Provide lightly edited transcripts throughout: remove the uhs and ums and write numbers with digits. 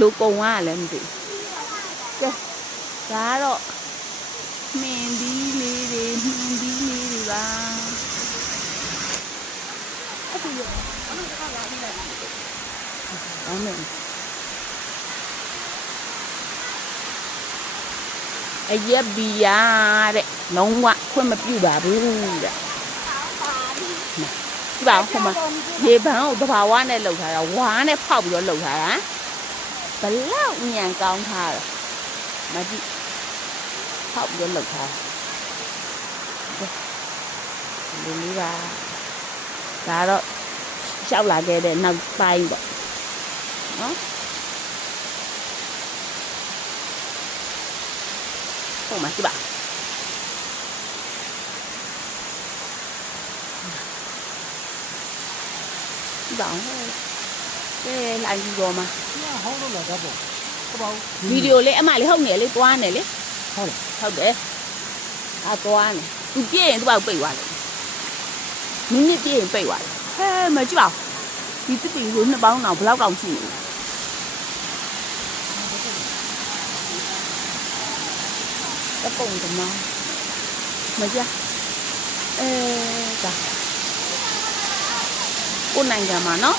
လူကုံကလည်းမသိကဲဒါကတော့မင်းဒီလေးတွေပါအဲ့ဒါအရက်ဘီယာတဲ့လုံးဝခွင့်မပြုပါဘူးတဲ့ဒီပါဟိုမှာရေပန်းကိုတဘာဝနဲ့လှုပ်ထားတာဝါနဲ့ဖောက်ပြီးတော့လှုပ်ထားတာဘလောက်ညံကောင်းထားတာမကြည့်ဖောက်ပြီးတော့လှုပ်ထားလူလေးပါဒါတော့ရှောက်လာခဲ့တဲ့နောက်ပိုင်းပေါ့နော်ဟိုမှာကြည့်ပါဒီပါကဲလိုက်ပြီးတော့မှာဟောင်းတော့လာတော့ပေါ့ပေါ့ ဗီဒီယိုလေးအမလေးဟုတ်နေလေတွားနေလေဟုတ်တယ်တွားနေသူပြည့်ရင်သူ့ဘောက်ပိတ်သွားတယ်မိနစ်ပြည့်ရင်ပိတ်သွားတယ်ဟဲမကြည့်ပါဒီတစ်ပင်ကိုနှစ်ပေါင်းတော့ဘယ်လောက်တောင်ရှိနေလဲတပုံတမောင်းမကြဒါကိုနိုင်ငံမှာနော်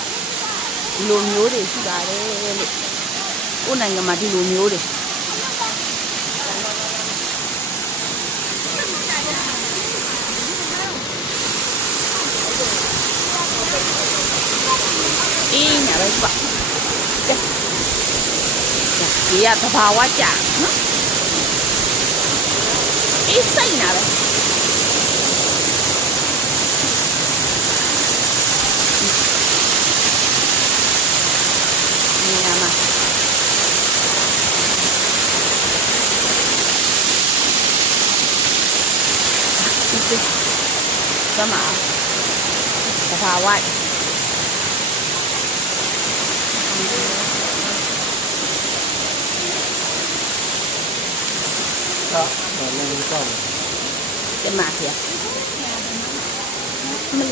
ဒီလိုမျိုးတွေရှိပါတယ်လို့ကိုနိုင်ငံမှာဒီလိုမျိုးတွေအေးညာပဲပါကဲဒီကသဘာဝကြနော်အေးစိတ်နာပဲ干嘛？我怕外。啊，那就到了。干嘛去？没理。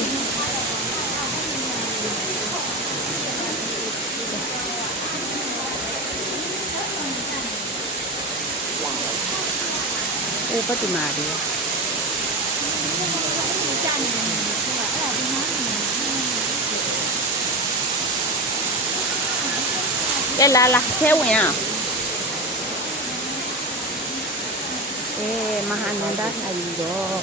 我不怎么的。cái là theo nha mà hắn đã thành rồi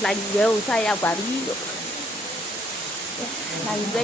lành dầu say ao quả bí lành